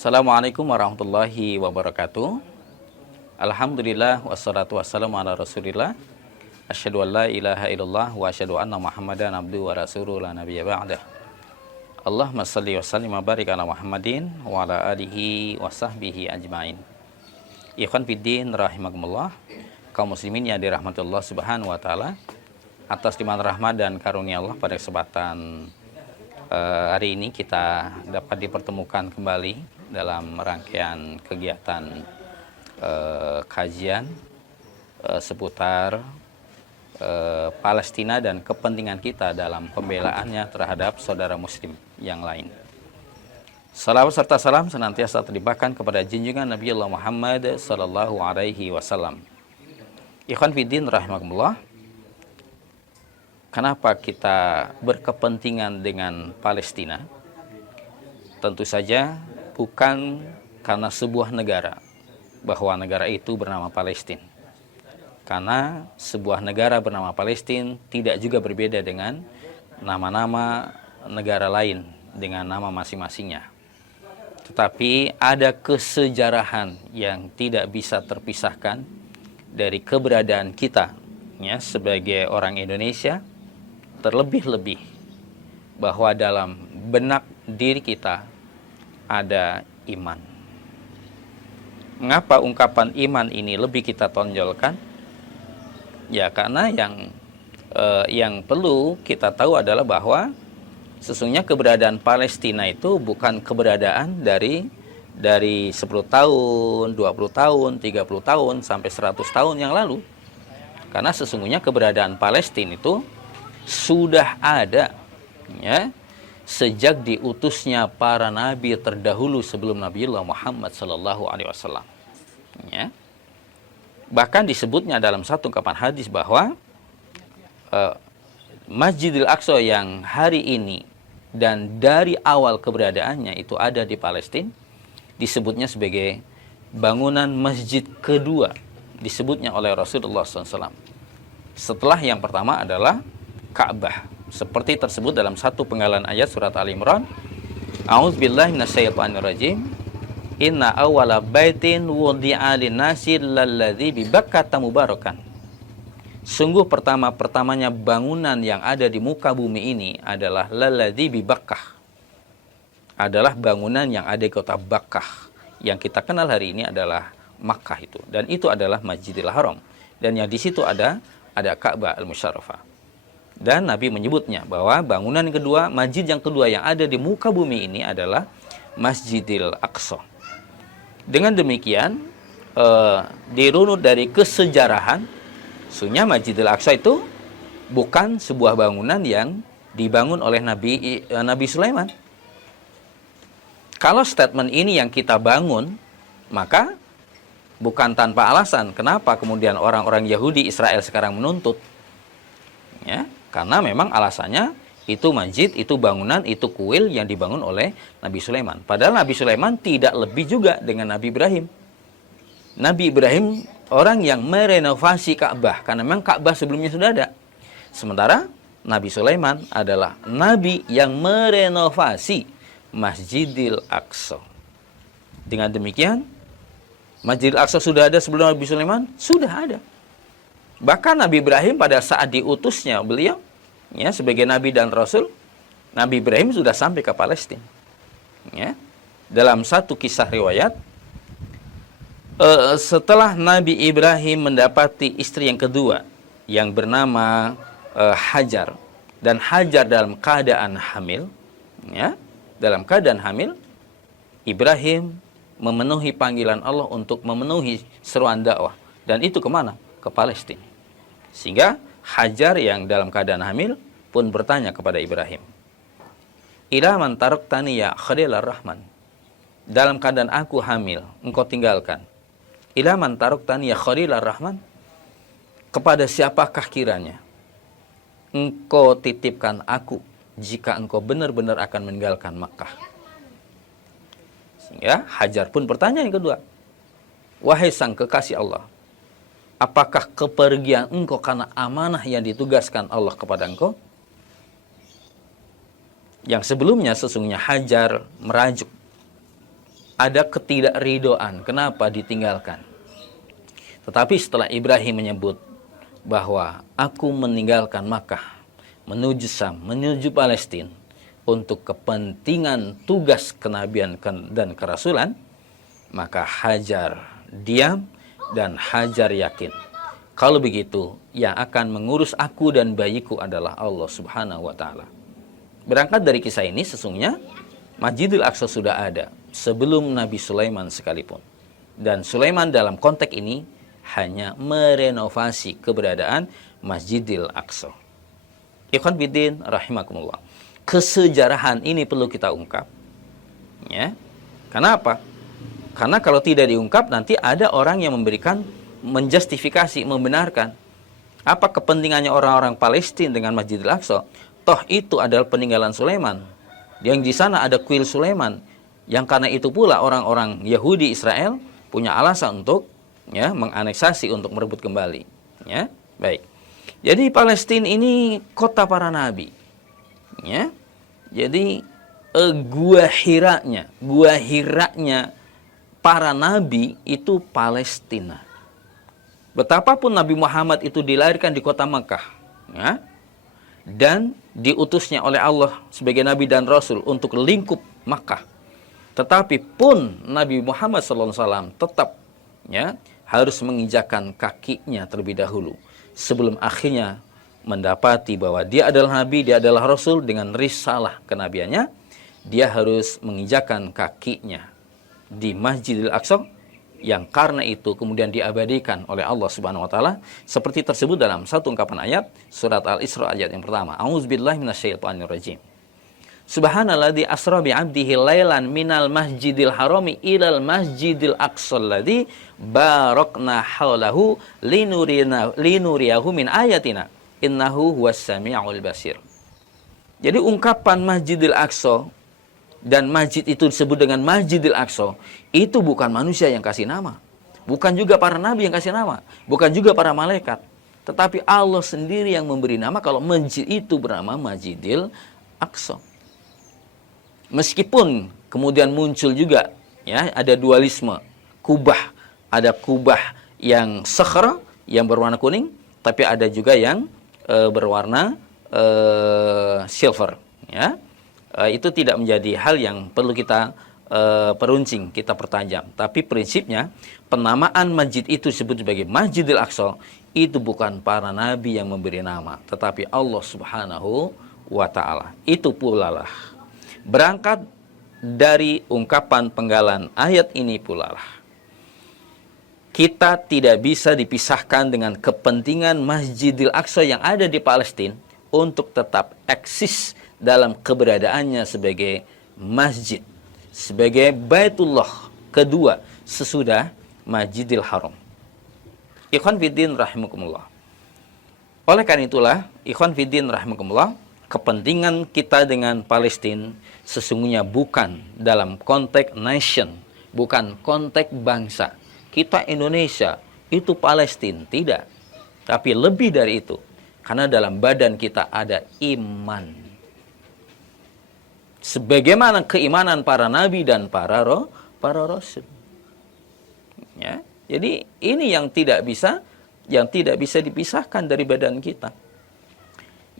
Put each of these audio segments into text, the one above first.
Assalamualaikum warahmatullahi wabarakatuh. Alhamdulillah wassalatu wassalamu ala rasulillah. Asyhadu an la ilaha illallah wa asyhadu anna Muhammadan abduhu wa rasuluhu la nabiyya ba'dah. Allahumma shalli wa sallim wa barik ala Muhammadin wa ala alihi wa sahbihi ajmain. Ikhwan fiddin rahimakumullah. Kaum muslimin yang dirahmati Allah Subhanahu wa taala, atas limpahan rahmat dan karunia Allah pada kesempatan hari ini kita dapat dipertemukan kembali dalam rangkaian kegiatan kajian seputar Palestina dan kepentingan kita dalam pembelaannya terhadap saudara muslim yang lain. Salawat serta salam senantiasa terlimpahkan kepada junjungan Nabi Allah Muhammad sallallahu alaihi wasallam. Ikhwan fiddin rahimakumullah. Kenapa kita berkepentingan dengan Palestina? Tentu saja bukan karena sebuah negara, bahwa negara itu bernama Palestina. Karena sebuah negara bernama Palestina tidak juga berbeda dengan nama-nama negara lain dengan nama masing-masingnya. Tetapi ada kesejarahan yang tidak bisa terpisahkan dari keberadaan kita ya, sebagai orang Indonesia, terlebih-lebih bahwa dalam benak diri kita ada iman. Mengapa ungkapan iman ini lebih kita tonjolkan? Ya karena yang perlu kita tahu adalah bahwa sesungguhnya keberadaan Palestina itu bukan keberadaan dari 10 tahun, 20 tahun, 30 tahun sampai 100 tahun yang lalu. Karena sesungguhnya keberadaan Palestina itu sudah ada ya, sejak diutusnya para nabi terdahulu sebelum Nabiullah Muhammad sallallahu alaihi wasallam. Ya. Bahkan disebutnya dalam satu ungkapan hadis bahwa Masjidil Aqsa yang hari ini dan dari awal keberadaannya itu ada di Palestina disebutnya sebagai bangunan masjid kedua, disebutnya oleh Rasulullah SAW. Setelah yang pertama adalah Ka'bah, seperti tersebut dalam satu penggalan ayat surat Ali Imran. A'udzubillahi minasyaitonirrajim. Inna awwala baitin wudi'a lin-nasi lalladzi bi Bakkata mubarakan. Sungguh pertama-pertamanya bangunan yang ada di muka bumi ini adalah lalladzi bi Bakkah. Adalah bangunan yang ada di kota Bakkah. Yang kita kenal hari ini adalah Makkah itu, dan itu adalah Masjidil Haram. Dan yang di situ ada Ka'bah al-Musyarrafah. Dan Nabi menyebutnya bahwa bangunan yang kedua, masjid yang kedua yang ada di muka bumi ini adalah Masjidil Aqsa. Dengan demikian, dirunut dari kesejarahan, sesungguhnya Masjidil Aqsa itu bukan sebuah bangunan yang dibangun oleh Nabi Sulaiman. Kalau statement ini yang kita bangun, maka bukan tanpa alasan kenapa kemudian orang-orang Yahudi Israel sekarang menuntut. Ya, karena memang alasannya itu masjid, itu bangunan, itu kuil yang dibangun oleh Nabi Sulaiman. Padahal Nabi Sulaiman tidak lebih juga dengan Nabi Ibrahim. Nabi Ibrahim orang yang merenovasi Ka'bah, karena memang Ka'bah sebelumnya sudah ada. Sementara Nabi Sulaiman adalah Nabi yang merenovasi Masjidil Aqsa. Dengan demikian, Masjidil Aqsa sudah ada sebelum Nabi Sulaiman? Sudah ada. Bahkan Nabi Ibrahim pada saat diutusnya beliau ya, sebagai Nabi dan Rasul, Nabi Ibrahim sudah sampai ke Palestina. Ya. Dalam satu kisah riwayat, setelah Nabi Ibrahim mendapati istri yang kedua yang bernama Hajar, dan Hajar dalam keadaan hamil, ya, dalam keadaan hamil, Ibrahim memenuhi panggilan Allah untuk memenuhi seruan dakwah, dan itu kemana? Ke Palestina. Sehingga Hajar yang dalam keadaan hamil pun bertanya kepada Ibrahim, ila man taraktani ya Khalilar Rahman, dalam keadaan aku hamil engkau tinggalkan. Ila man taraktani ya Khalilar Rahman, kepada siapakah kiranya engkau titipkan aku jika engkau benar-benar akan meninggalkan Makkah. Sehingga Hajar pun bertanya yang kedua, wahai sang kekasih Allah, apakah kepergian engkau karena amanah yang ditugaskan Allah kepada engkau? Yang sebelumnya sesungguhnya Hajar merajuk ada ketidakridoan. Kenapa ditinggalkan? Tetapi setelah Ibrahim menyebut bahwa aku meninggalkan Makkah, menuju Syam, menuju Palestina untuk kepentingan tugas kenabian dan kerasulan, maka Hajar diam dan Hajar yakin, kalau begitu yang akan mengurus aku dan bayiku adalah Allah Subhanahu wa taala. Berangkat dari kisah ini, sesungguhnya Masjidil Aqsa sudah ada sebelum Nabi Sulaiman sekalipun. Dan Sulaiman dalam konteks ini hanya merenovasi keberadaan Masjidil Aqsa. Ikhwan fillah rahimakumullah. Kesejarahan ini perlu kita ungkap. Ya. Karena apa? Karena kalau tidak diungkap nanti ada orang yang menjustifikasi, membenarkan apa kepentingannya orang-orang Palestina dengan Masjidil Aqsa. Toh itu adalah peninggalan Sulaiman. Yang di sana ada kuil Sulaiman. Yang karena itu pula orang-orang Yahudi Israel punya alasan untuk menganeksasi, untuk merebut kembali. Ya, baik. Jadi Palestina ini kota para nabi. Ya. Jadi gua hiranya para nabi itu Palestina. Betapapun Nabi Muhammad itu dilahirkan di kota Makkah, ya, dan diutusnya oleh Allah sebagai nabi dan rasul untuk lingkup Makkah. Tetapi pun Nabi Muhammad SAW tetap harus menginjakkan kakinya terlebih dahulu sebelum akhirnya mendapati bahwa dia adalah nabi, dia adalah rasul dengan risalah kenabiannya. Dia harus menginjakkan kakinya di Masjidil Aqsa, yang karena itu kemudian diabadikan oleh Allah Subhanahu wa taala seperti tersebut dalam satu ungkapan ayat surat Al-Isra ayat yang pertama. A'udzubillahi minasyaitonirrajim. Subhanalladzi asra bi 'abdihi lailan minal masjidil harami ilal masjidil aqsal ladzi barakna haulahu linuriyahu min ayatina innahu huwas samiul basir. Jadi ungkapan Masjidil Aqsa dan masjid itu disebut dengan Masjidil Aqsa, itu bukan manusia yang kasih nama. Bukan juga para nabi yang kasih nama. Bukan juga para malaikat. Tetapi Allah sendiri yang memberi nama kalau masjid itu bernama Masjidil Aqsa. Meskipun kemudian muncul juga ada dualisme. Kubah. Ada kubah yang sakhra, yang berwarna kuning. Tapi ada juga yang berwarna silver. Ya. Itu tidak menjadi hal yang perlu kita peruncing, kita pertajam. Tapi prinsipnya penamaan masjid itu disebut sebagai Masjidil Aqsa itu bukan para nabi yang memberi nama, tetapi Allah Subhanahu wa taala. Itu pula lah berangkat dari ungkapan penggalan ayat ini pula lah kita tidak bisa dipisahkan dengan kepentingan Masjidil Aqsa yang ada di Palestina untuk tetap eksis dalam keberadaannya sebagai masjid, sebagai Baitullah kedua sesudah Masjidil Haram. Ikhwan fiddin rahimakumullah. Oleh karena itulah, ikhwan fiddin rahimakumullah, kepentingan kita dengan Palestina sesungguhnya bukan dalam konteks nation, bukan konteks bangsa. Kita Indonesia, itu Palestina, tidak. Tapi lebih dari itu, karena dalam badan kita ada iman. Sebagaimana keimanan para nabi dan para rasul. Ya, jadi ini yang tidak bisa dipisahkan dari badan kita.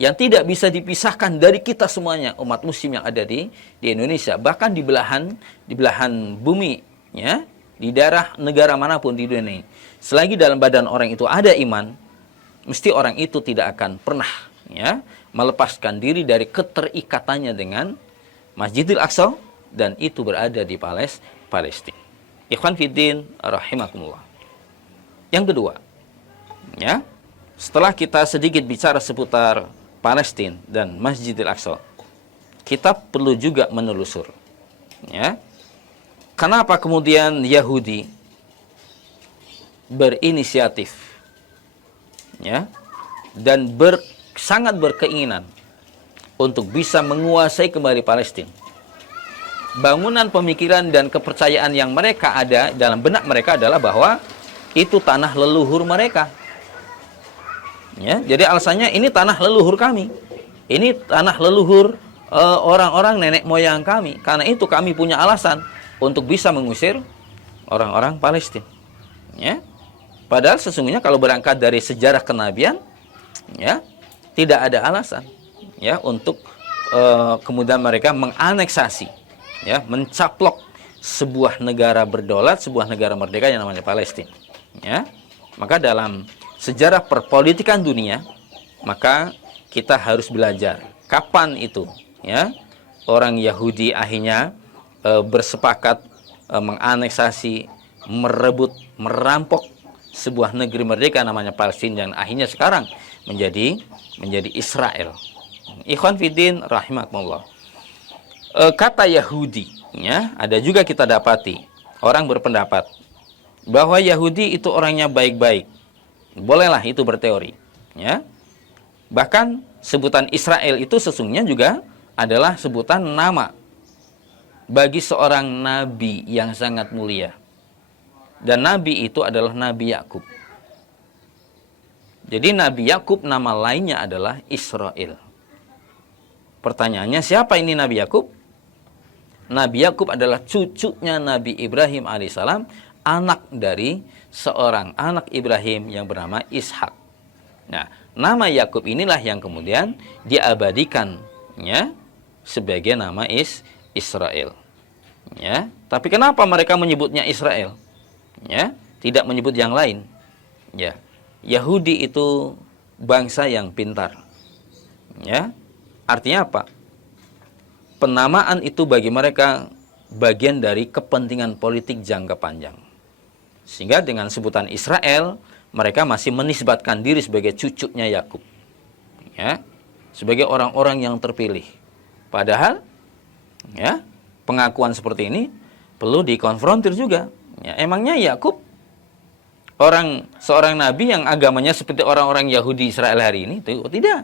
Yang tidak bisa dipisahkan dari kita semuanya, umat muslim yang ada di Indonesia, bahkan di belahan bumi, ya, di daerah negara manapun di dunia ini. Selagi dalam badan orang itu ada iman, mesti orang itu tidak akan pernah melepaskan diri dari keterikatannya dengan Masjidil Aqsa, dan itu berada di Palestina. Ikhwan fiddin rahimakumullah. Yang kedua, setelah kita sedikit bicara seputar Palestina dan Masjidil Aqsa, kita perlu juga menelusur. Kenapa kemudian Yahudi berinisiatif, dan sangat berkeinginan untuk bisa menguasai kembali Palestina. Bangunan pemikiran dan kepercayaan yang mereka ada dalam benak mereka adalah bahwa itu tanah leluhur mereka. Jadi alasannya ini tanah leluhur kami. Ini tanah leluhur orang-orang nenek moyang kami. Karena itu kami punya alasan untuk bisa mengusir orang-orang Palestina. Ya. Padahal sesungguhnya kalau berangkat dari sejarah kenabian, ya, tidak ada alasan ya untuk kemudian mereka menganeksasi, ya, mencaplok sebuah negara berdaulat, sebuah negara merdeka yang namanya Palestina. Ya. Maka dalam sejarah perpolitikan dunia, maka kita harus belajar kapan itu, ya, orang Yahudi akhirnya bersepakat menganeksasi, merebut, merampok sebuah negeri merdeka namanya Palestina dan akhirnya sekarang menjadi Israel. Ikhwan fiddin rahimakumullah. Kata Yahudi, ya, ada juga kita dapati orang berpendapat bahwa Yahudi itu orangnya baik-baik. Bolehlah itu berteori, ya. Bahkan sebutan Israel itu sesungguhnya juga adalah sebutan nama bagi seorang nabi yang sangat mulia. Dan nabi itu adalah Nabi Yakub. Jadi Nabi Yakub nama lainnya adalah Israel. Pertanyaannya, siapa ini Nabi Yakub? Nabi Yakub adalah cucunya Nabi Ibrahim alaihissalam, anak dari seorang anak Ibrahim yang bernama Ishak. Nah, nama Yakub inilah yang kemudian diabadikan, ya, sebagai nama Israel. Ya, tapi kenapa mereka menyebutnya Israel? Ya, tidak menyebut yang lain. Ya, Yahudi itu bangsa yang pintar. Ya, artinya apa? Penamaan itu bagi mereka bagian dari kepentingan politik jangka panjang. Sehingga dengan sebutan Israel, mereka masih menisbatkan diri sebagai cucunya Yakub. Ya, sebagai orang-orang yang terpilih. Padahal, ya, pengakuan seperti ini perlu dikonfrontir juga. Ya, emangnya Yakub seorang nabi yang agamanya seperti orang-orang Yahudi Israel hari ini? Tidak.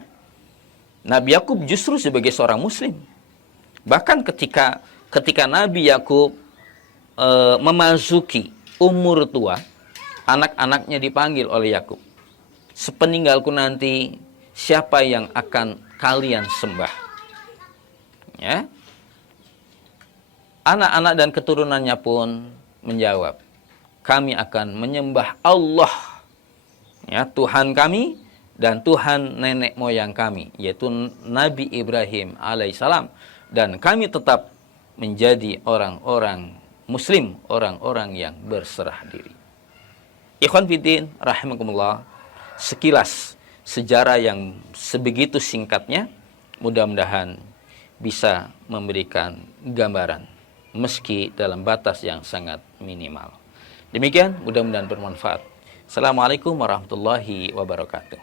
Nabi Yakub justru sebagai seorang muslim. Bahkan ketika Nabi Yakub memasuki umur tua, anak-anaknya dipanggil oleh Yakub. Sepeninggalku nanti, siapa yang akan kalian sembah? Ya. Anak-anak dan keturunannya pun menjawab, kami akan menyembah Allah, ya, Tuhan kami dan Tuhan nenek moyang kami, yaitu Nabi Ibrahim alaihissalam, dan kami tetap menjadi orang-orang muslim, orang-orang yang berserah diri. Ikhwan fiddin rahimakumullah, sekilas sejarah yang sebegitu singkatnya mudah-mudahan bisa memberikan gambaran meski dalam batas yang sangat minimal. Demikian, mudah-mudahan bermanfaat. Assalamualaikum warahmatullahi wabarakatuh.